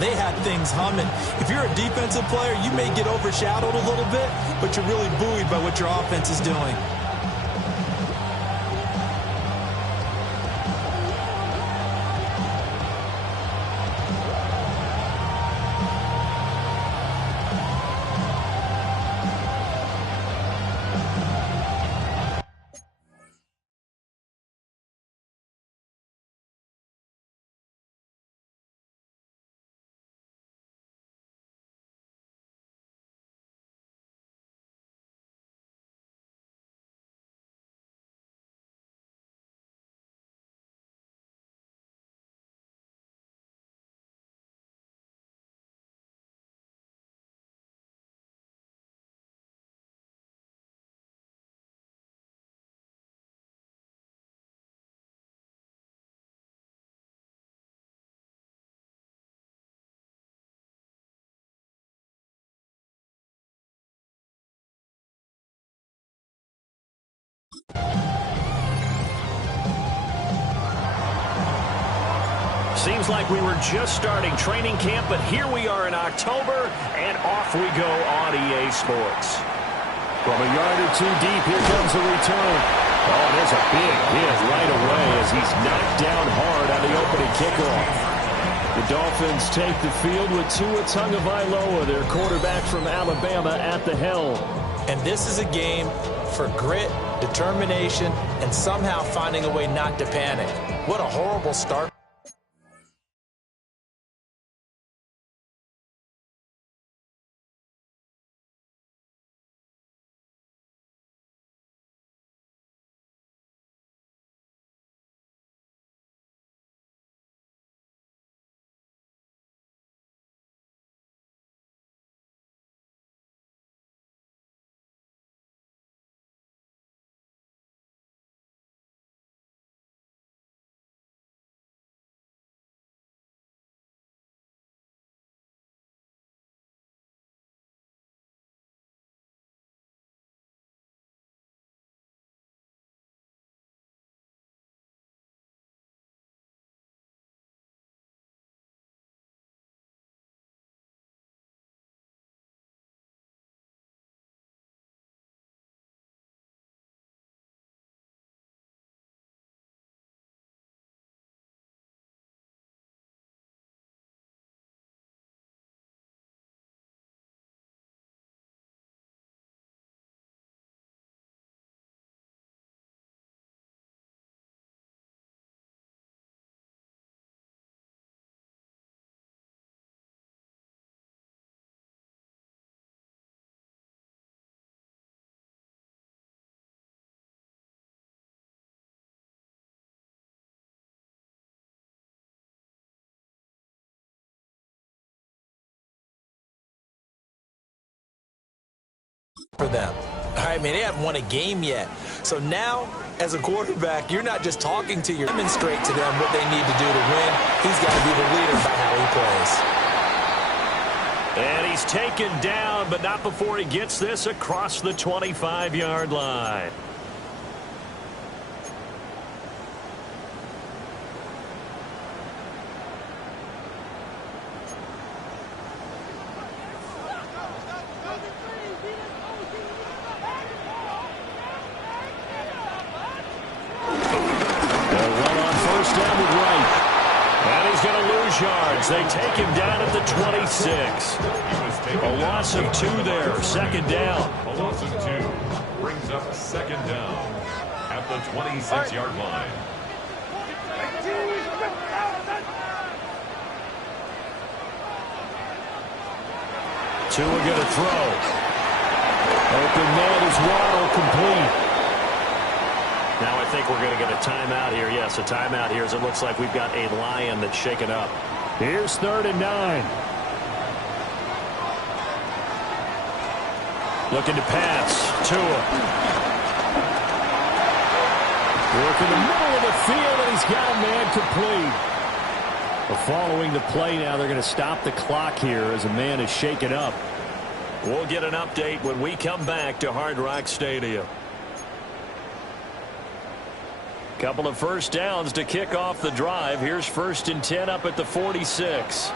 They had things humming. If you're a defensive player, you may get overshadowed a little bit, but you're really buoyed by what your offense is doing. Seems like we were just starting training camp, but here we are in October, and off we go on EA Sports. From a yard or two deep, here comes a return. Oh, there's a big hit right away as he's knocked down hard on the opening kickoff. The Dolphins take the field with Tua Tagovailoa, their quarterback from Alabama, at the helm. And this is a game for grit, determination, and somehow finding a way not to panic. What a horrible start. For them. I mean, they haven't won a game yet. So now, as a quarterback, you're not just talking to your demonstrate to them what they need to do to win. He's got to be the leader by how he plays. And he's taken down, but not before he gets this across the 25-yard line. Yards. They take him down at the 26. A loss of 2 there. Second down. A loss of 2 brings up second down at the 26-yard line. Tua going to throw. Open man is Waddle, complete. Now I think we're going to get a timeout here. Yes, a timeout here as it looks like we've got a Lion that's shaken up. Here's 3rd and 9. Looking to pass. Tua. Work in the middle of the field, and he's got a man complete. Following the play now, they're going to stop the clock here as a man is shaken up. We'll get an update when we come back to Hard Rock Stadium. Couple of first downs to kick off the drive. Here's 1st and 10 up at the 46.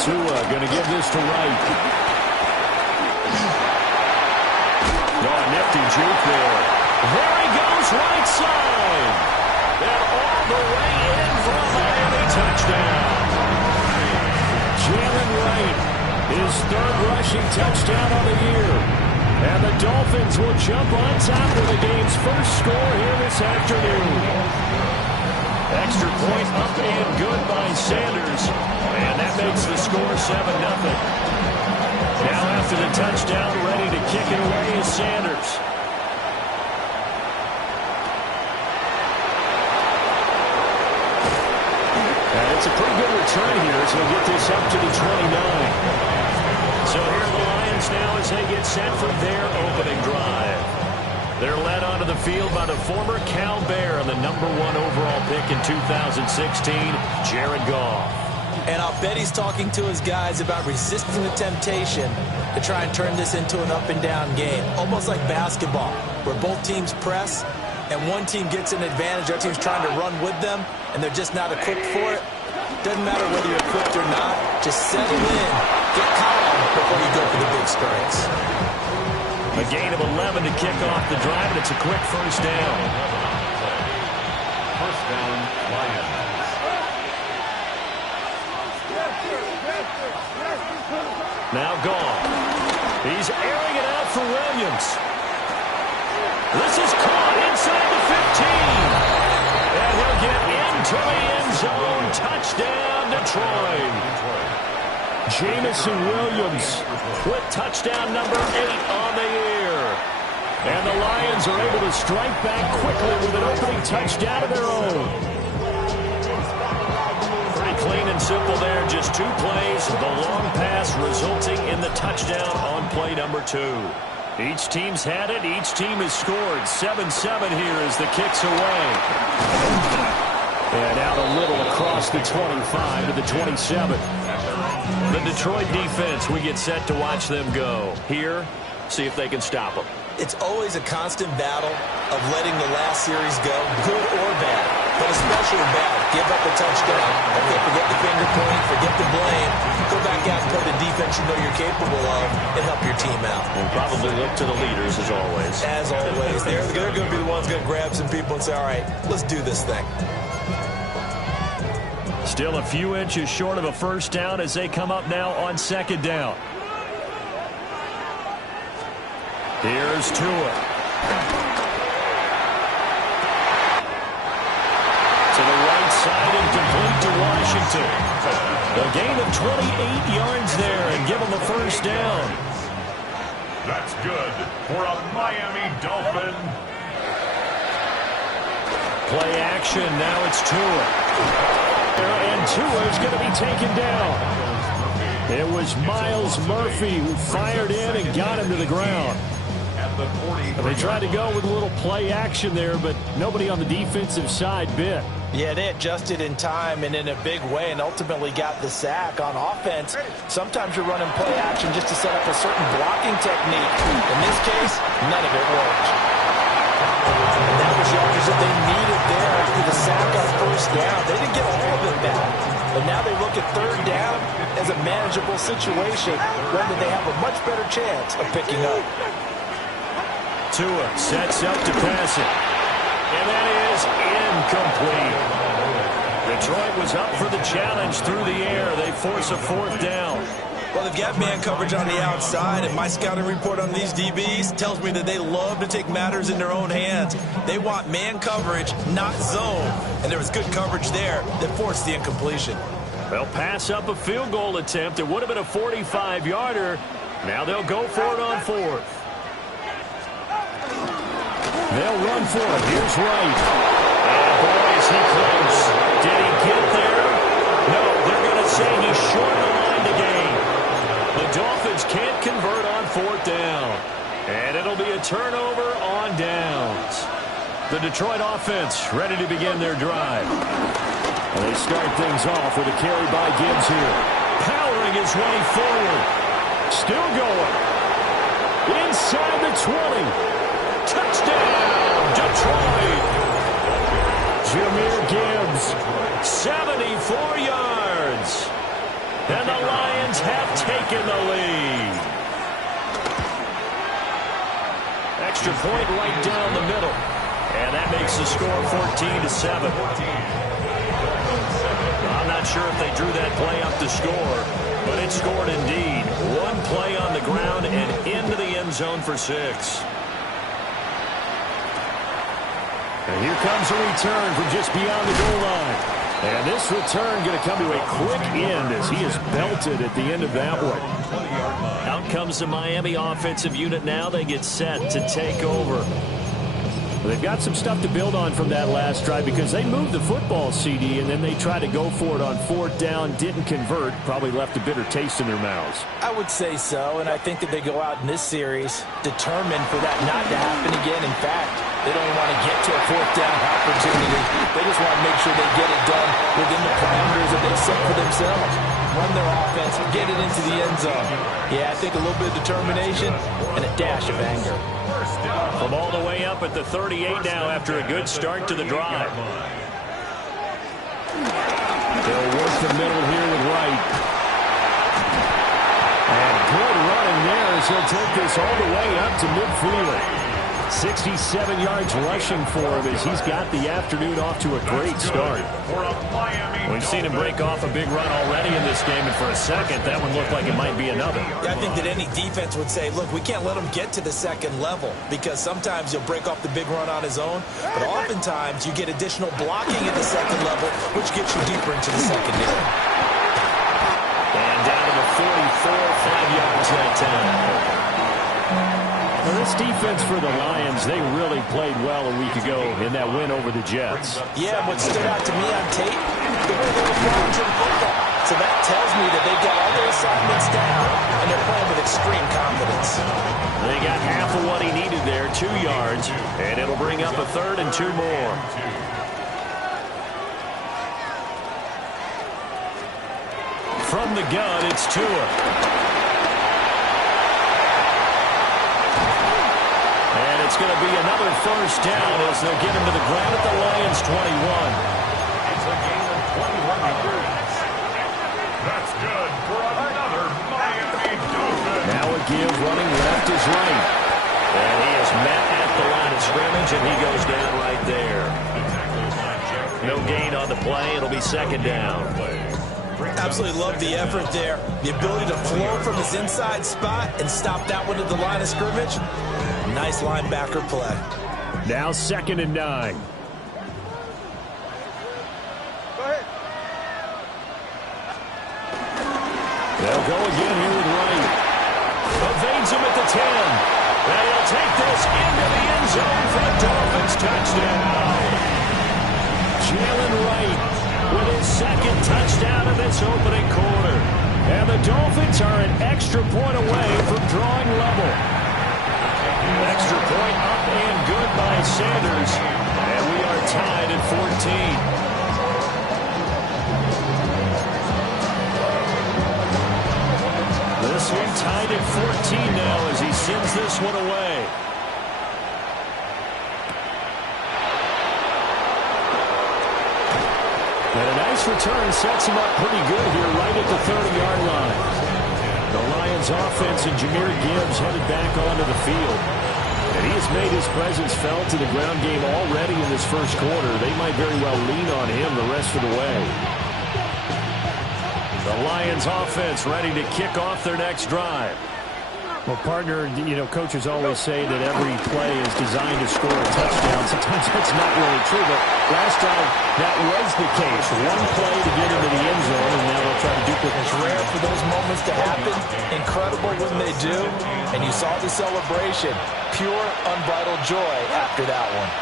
Tua going to give this to Wright. Oh, nifty juke there. There he goes, right side. And all the way in for a Miami touchdown. Jalen Wright, his third rushing touchdown of the year. And the Dolphins will jump on top of the game's first score here this afternoon. Extra point up and good by Sanders. And that makes the score 7-0. Now after the touchdown, ready to kick it away is Sanders. And it's a pretty good return here as he'll get this up to the 29. So here are the Lions now as they get set for their opening drive. They're led onto the field by the former Cal Bear and the #1 overall pick in 2016, Jared Goff. And I'll bet he's talking to his guys about resisting the temptation to try and turn this into an up-and-down game. Almost like basketball, where both teams press, and one team gets an advantage, the other team's trying to run with them, and they're just not equipped for it. Doesn't matter whether you're equipped or not. Just settle in, get calm before you go for the big strikes. A gain of 11 to kick off the drive, and it's a quick first down. First down, Lions. Now Goff. He's airing it out for Williams. This is caught inside the 15. And he'll get into the end zone. Touchdown, Detroit. Jamison Williams With touchdown number 8 on the year. and the Lions are able to strike back quickly with an opening touchdown of their own. Pretty clean and simple there. Just 2 plays. The long pass resulting in the touchdown on play number 2. Each team's had it. Each team has scored. 7-7 here as the kick's away. And out a little across the 25 to the 27. The Detroit defense, we get set to watch them go. Here, see if they can stop them. It's always a constant battle of letting the last series go, good or bad, but especially bad. Give up a touchdown. Okay, forget the finger point, forget the blame. Go back out and play the defense you know you're capable of and help your team out. And probably look to the leaders as always. As always. They're going to be the ones going to grab some people and say, all right, let's do this thing. Still a few inches short of a first down as they come up now on second down. Here's Tua. To the right side and complete to Washington. A gain of 28 yards there and give them a first down. That's good for a Miami Dolphin. Play action. Now it's Tua. And Tua is going to be taken down. It was Myles Murphy who fired in and got him to the ground. They tried to go with a little play action there, but nobody on the defensive side bit. Yeah, they adjusted in time and in a big way and ultimately got the sack on offense. Sometimes you're running play action just to set up a certain blocking technique. In this case, none of it worked. And that was yardage that they needed there after the sack on first down. They didn't get all of it back. But now they look at third down as a manageable situation, one that they have a much better chance of picking up. Tua sets up to pass it. And that is incomplete. Detroit was up for the challenge through the air. They force a fourth down. Well, they've got man coverage on the outside, and my scouting report on these DBs tells me that they love to take matters in their own hands. They want man coverage, not zone. And there was good coverage there that forced the incompletion. They'll pass up a field goal attempt. It would have been a 45-yarder. Now they'll go for it on fourth. They'll run for it. Here's Wright. And boy, is he close. Did he get there? No, they're going to say he's short of the line to gain. The Dolphins can't convert on fourth down. And it'll be a turnover on downs. The Detroit offense ready to begin their drive. And they start things off with a carry by Gibbs here. Powering his way forward. Still going. Inside the 20. Touchdown, Detroit. Jahmyr Gibbs. 74 yards. Lions have taken the lead. Extra point right down the middle. And that makes the score 14-7. I'm not sure if they drew that play up to score, but it scored indeed. One play on the ground and into the end zone for 6. And here comes a return from just beyond the goal line. And this return going to come to a quick end as he is belted at the end of that one. Out comes the Miami offensive unit now. They get set to take over. They've got some stuff to build on from that last drive because they moved the football, CD, and then they tried to go for it on 4th down, didn't convert, probably left a bitter taste in their mouths. I would say so, and I think that they go out in this series determined for that not to happen again. In fact, they don't want to get to a 4th down opportunity. They just want to make sure they get it done within the parameters that they've set for themselves. Run their offense, get it into the end zone. Yeah, I think a little bit of determination and a dash of anger. From all the way up at the 38 now after a good start to the drive. They'll work the middle here with Wright. And good running there as he'll take this all the way up to midfield. 67 yards rushing for him as he's got the afternoon off to a great start. We've seen him break off a big run already in this game, and for a second, that one looked like it might be another. Yeah, I think that any defense would say, look, we can't let him get to the second level because sometimes you'll break off the big run on his own, but oftentimes you get additional blocking at the second level, which gets you deeper into the secondary. And down to the 44, 5 yards that time. Well, this defense for the Lions, they really played well a week ago in that win over the Jets. Yeah, what stood out to me on tape, the way they were throwing to the football. So that tells me that they've got all their assignments down, and they're playing with extreme confidence. They got half of what he needed there, 2 yards, and it'll bring up a 3rd and 2 more. From the gun, it's Tua. It's going to be another 1st down as they'll get him to the ground at the Lions' 21. It's a gain of 21 yards. That's good for another Miami Dolphins. Now a give running left is right. And he is met at the line of scrimmage, and he goes down right there. No gain on the play. It'll be 2nd down. Absolutely love the effort there. The ability to flow from his inside spot and stop that one at the line of scrimmage. Nice linebacker play. Now 2nd and 9. They'll go again here with Wright. Evades him at the 10. And he'll take this into the end zone for a Dolphins touchdown. Jalen Wright With his 2nd touchdown of this opening quarter. And the Dolphins are an extra point away from drawing level. Extra point up and good by Sanders. And we are tied at 14. This one tied at 14 now as he sends this one away. And a nice return sets him up pretty good here right at the 30-yard line. The Lions offense and Jahmyr Gibbs headed back onto the field. And he has made his presence felt in the ground game already in this first quarter. They might very well lean on him the rest of the way. The Lions offense ready to kick off their next drive. Well, partner, you know, coaches always say that every play is designed to score a touchdown. Sometimes that's not really true, but last drive, that was the case. One play to get into the end zone, and now they'll try to duplicate. It's rare for those moments to happen. Incredible when they do. And you saw the celebration. Pure, unbridled joy after that one.